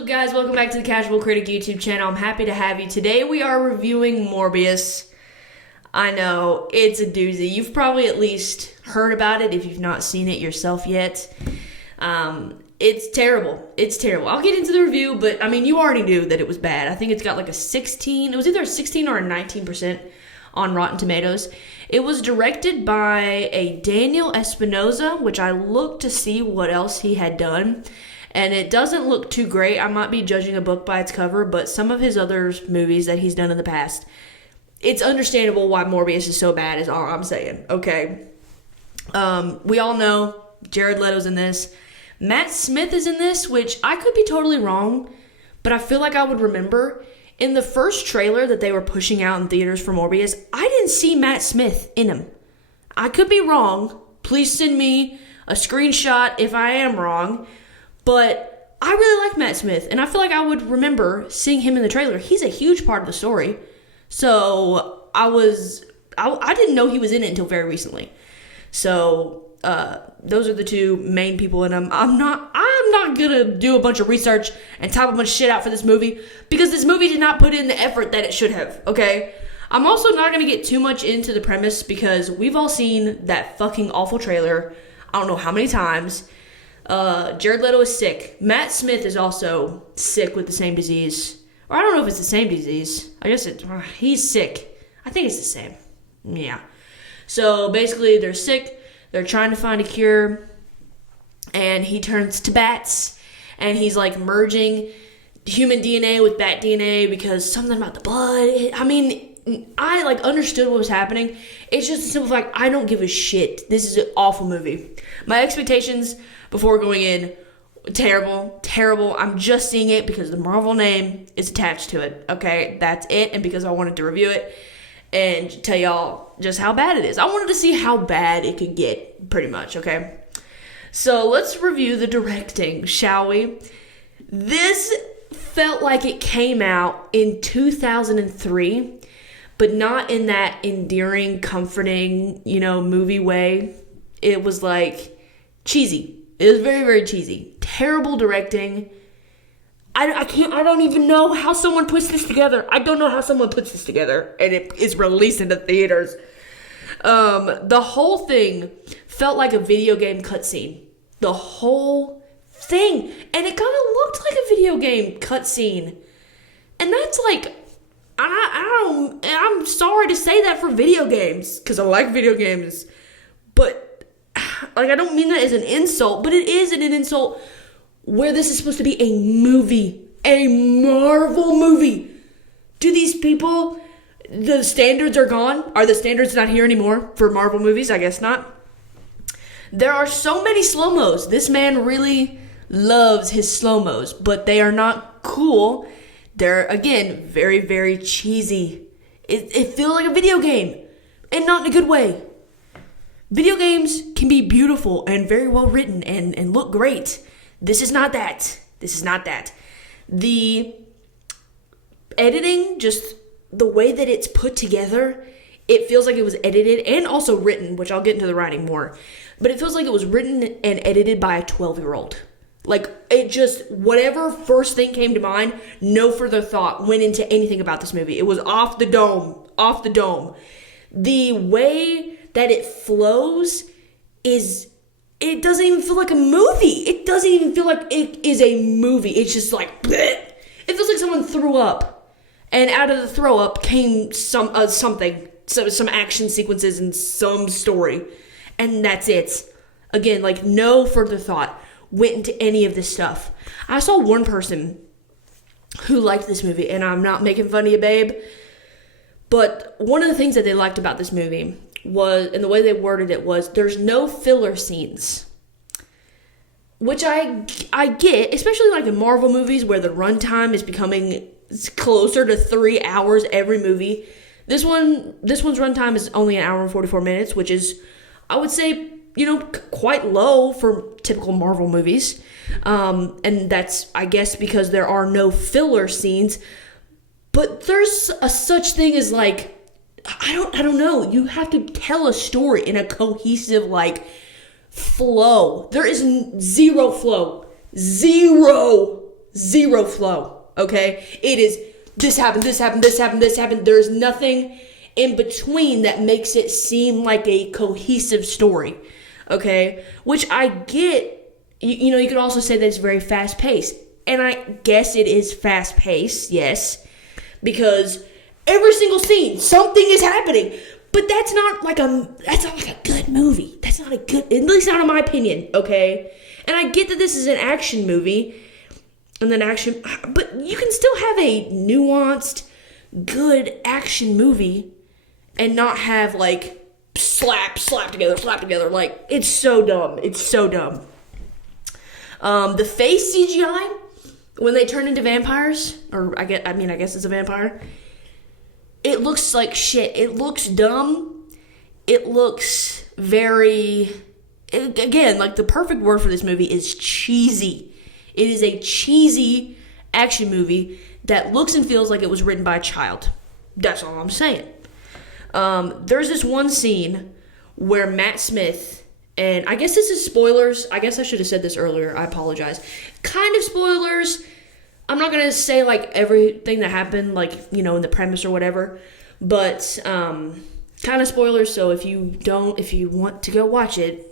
up, guys? Welcome back to the Casual Critic YouTube channel. I'm happy to have you. Today we are reviewing Morbius. I know, it's a doozy. You've probably at least heard about it if you've not seen it yourself yet. It's terrible. It's terrible. I'll get into the review, but I mean, you already knew that it was bad. I think it's got like a 16, it was either a 16 or a 19% on Rotten Tomatoes. It was directed by a Daniel Espinosa, which I looked to see what else he had done. And it doesn't look too great. I might be judging a book by its cover, but some of his other movies that he's done in the past, it's understandable why Morbius is so bad is all I'm saying, okay? We all know Jared Leto's in this. Matt Smith is in this, which I could be totally wrong, but I feel like I would remember. In the first trailer that they were pushing out in theaters for Morbius, I didn't see Matt Smith in him. I could be wrong. Please send me a screenshot if I am wrong. But I really like Matt Smith, and I feel like I would remember seeing him in the trailer. He's a huge part of the story. So I didn't know he was in it until very recently. So those are the two main people in them. I'm not gonna do a bunch of research and type a bunch of shit out for this movie because this movie did not put in the effort that it should have, okay? I'm also not gonna get too much into the premise because we've all seen that fucking awful trailer I don't know how many times. Jared Leto is sick. Matt Smith is also sick with the same disease. Or I don't know if it's the same disease. I guess he's sick. I think it's the same. Yeah. So basically they're sick. They're trying to find a cure. And he turns to bats. And he's like merging human DNA with bat DNA because something about the blood. I mean, I like understood what was happening. It's just a simple fact, I don't give a shit. This is an awful movie. My expectations before going in, terrible. I'm just seeing it because the Marvel name is attached to it. Okay, that's it. And because I wanted to review it and tell y'all just how bad it is. I wanted to see how bad it could get, pretty much, okay? So let's review the directing, shall we? This felt like it came out in 2003, but not in that endearing, comforting, movie way. It was like cheesy. It was very, very cheesy. Terrible directing. I don't even know how someone puts this together. I don't know how someone puts this together and it is released into theaters. The whole thing felt like a video game cutscene. The whole thing. And it kind of looked like a video game cutscene. And that's like, I'm sorry to say that for video games, because I like video games. But like, I don't mean that as an insult, but it is an insult where this is supposed to be a movie, a Marvel movie. Do these people, the standards are gone? Are the standards not here anymore for Marvel movies? I guess not. There are so many slow-mos. This man really loves his slow-mos, but they are not cool. They're, again, very, very cheesy. It feels like a video game, and not in a good way. Video games can be beautiful and very well written and look great. This is not that. This is not that. The editing, just the way that it's put together, it feels like it was edited and also written, which I'll get into the writing more. But it feels like it was written and edited by a 12-year-old. Like, it just, whatever first thing came to mind, no further thought went into anything about this movie. It was off the dome. The way that it flows it doesn't even feel like a movie. It doesn't even feel like it is a movie. It's just like, bleh. It feels like someone threw up, and out of the throw up came some action sequences and some story, and that's it. Again, like, no further thought went into any of this stuff. I saw one person who liked this movie, and I'm not making fun of you, babe, but one of the things that they liked about this movie was, and the way they worded it was, there's no filler scenes. Which I get, especially like in Marvel movies where the runtime is becoming closer to 3 hours every movie. This one's runtime is only an hour and 44 minutes, which is, I would say, quite low for typical Marvel movies. And that's, I guess, because there are no filler scenes. But there's a such thing as like, I don't know. You have to tell a story in a cohesive, flow. There is zero flow. Zero zero flow, okay? It is this happened, this happened, this happened, this happened. There's nothing in between that makes it seem like a cohesive story, okay? Which I get. You know, you could also say that it's very fast-paced. And I guess it is fast-paced, yes, because every single scene, something is happening. But that's not like a good movie. That's not a good, at least not in my opinion, okay? And I get that this is an action movie, and then action, but you can still have a nuanced, good action movie and not have like slap together. Like, it's so dumb. It's so dumb. The face CGI, when they turn into vampires, or I guess it's a vampire, it looks like shit. It looks dumb. It looks again, like the perfect word for this movie is cheesy. It is a cheesy action movie that looks and feels like it was written by a child. That's all I'm saying. There's this one scene where Matt Smith, and I guess this is spoilers. I guess I should have said this earlier. I apologize. Kind of spoilers. I'm not going to say, like, everything that happened, like, you know, in the premise or whatever. But, kind of spoilers. So if you want to go watch it,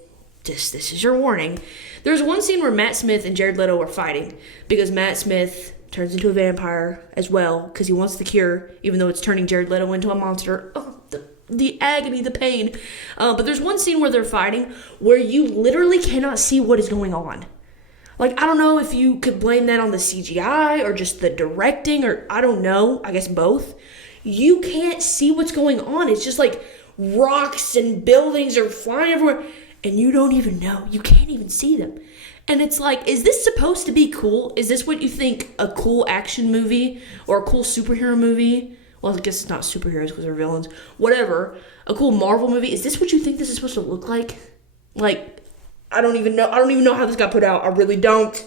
this is your warning. There's one scene where Matt Smith and Jared Leto are fighting. Because Matt Smith turns into a vampire as well. Because he wants the cure, even though it's turning Jared Leto into a monster. Oh, the agony, the pain. But there's one scene where they're fighting where you literally cannot see what is going on. Like, I don't know if you could blame that on the CGI or just the directing, or I don't know. I guess both. You can't see what's going on. It's just like rocks and buildings are flying everywhere, and you don't even know. You can't even see them. And it's like, is this supposed to be cool? Is this what you think a cool action movie or a cool superhero movie? Well, I guess it's not superheroes because they're villains. Whatever. A cool Marvel movie. Is this what you think this is supposed to look like? Like, I don't even know. I don't even know how this got put out. I really don't.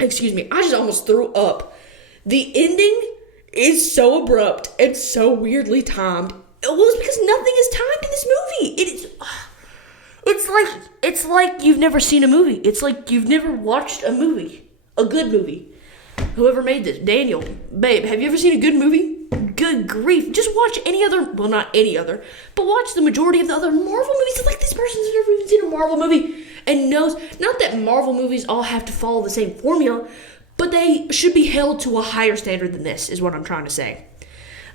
Excuse me. I just almost threw up. The ending is so abrupt and so weirdly timed. Well, it's because nothing is timed in this movie. It is. It's like you've never seen a movie. It's like you've never watched a movie. A good movie. Whoever made this, Daniel, babe, have you ever seen a good movie? Good grief. Just watch any other, well, not any other, but watch the majority of the other Marvel movies. It's like this person's never even seen a Marvel movie and knows, not that Marvel movies all have to follow the same formula, but they should be held to a higher standard than this, is what I'm trying to say.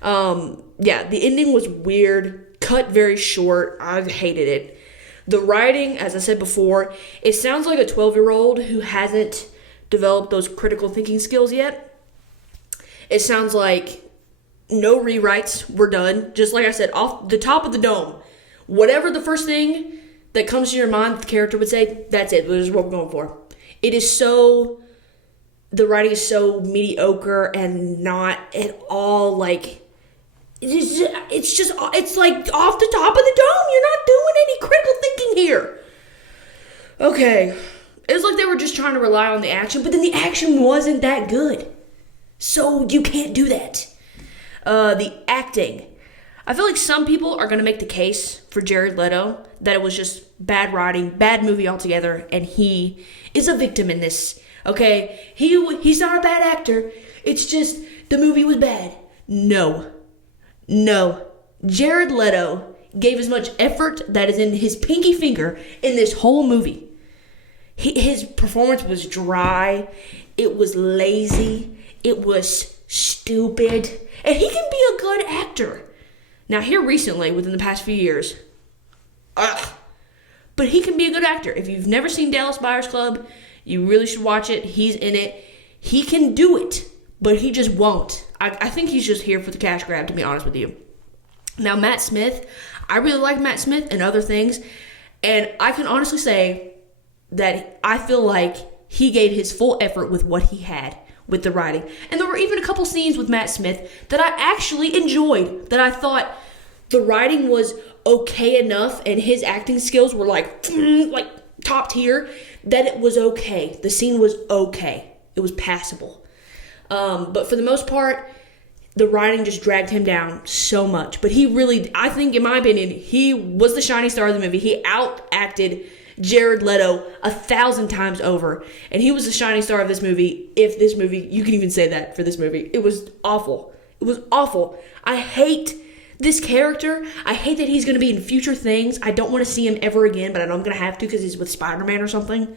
Yeah, the ending was weird, cut very short. I hated it. The writing, as I said before, it sounds like a 12-year-old who hasn't developed those critical thinking skills yet. It sounds like no rewrites were done. Just like I said, off the top of the dome. Whatever the first thing that comes to your mind that the character would say, that's it. This is what we're going for. It is so, the writing is so mediocre and not at all like, it's like off the top of the dome. You're not doing any critical thinking here. Okay. It was like they were just trying to rely on the action, but then the action wasn't that good. So you can't do that. The acting. I feel like some people are going to make the case for Jared Leto that it was just bad writing, bad movie altogether, and he is a victim in this. Okay? He's not a bad actor. It's just the movie was bad. No. Jared Leto gave as much effort that is in his pinky finger in this whole movie. His performance was dry, it was lazy, it was stupid, and he can be a good actor. Now, here recently, within the past few years, but he can be a good actor. If you've never seen Dallas Buyers Club, you really should watch it. He's in it. He can do it, but he just won't. I think he's just here for the cash grab, to be honest with you. Now, Matt Smith, I really like Matt Smith and other things, and I can honestly say that I feel like he gave his full effort with what he had with the writing. And there were even a couple scenes with Matt Smith that I actually enjoyed, that I thought the writing was okay enough and his acting skills were like top tier, that it was okay. The scene was okay. It was passable. But for the most part, the writing just dragged him down so much. But he really, I think in my opinion, he was the shining star of the movie. He outacted Jared Leto 1,000 times over. And he was the shining star of this movie. If this movie, you can even say that for this movie. It was awful. It was awful. I hate this character. I hate that he's going to be in future things. I don't want to see him ever again, but I know I'm going to have to because he's with Spider-Man or something.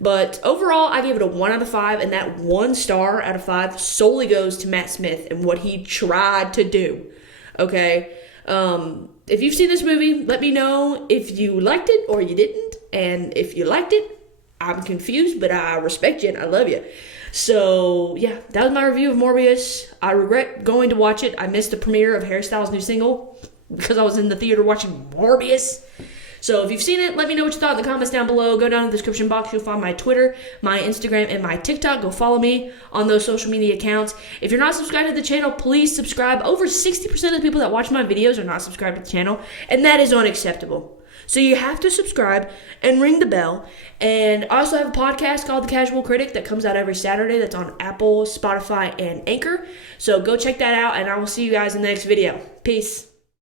But overall, I gave it a 1 out of 5, and that 1 star out of 5 solely goes to Matt Smith and what he tried to do. Okay? If you've seen this movie, let me know if you liked it or you didn't. And if you liked it, I'm confused, but I respect you and I love you. So, yeah, that was my review of Morbius. I regret going to watch it. I missed the premiere of Harry Styles' new single because I was in the theater watching Morbius. So if you've seen it, let me know what you thought in the comments down below. Go down in the description box. You'll find my Twitter, my Instagram, and my TikTok. Go follow me on those social media accounts. If you're not subscribed to the channel, please subscribe. Over 60% of the people that watch my videos are not subscribed to the channel, and that is unacceptable. So you have to subscribe and ring the bell. And I also have a podcast called The Casual Critic that comes out every Saturday. That's on Apple, Spotify, and Anchor. So go check that out, and I will see you guys in the next video. Peace.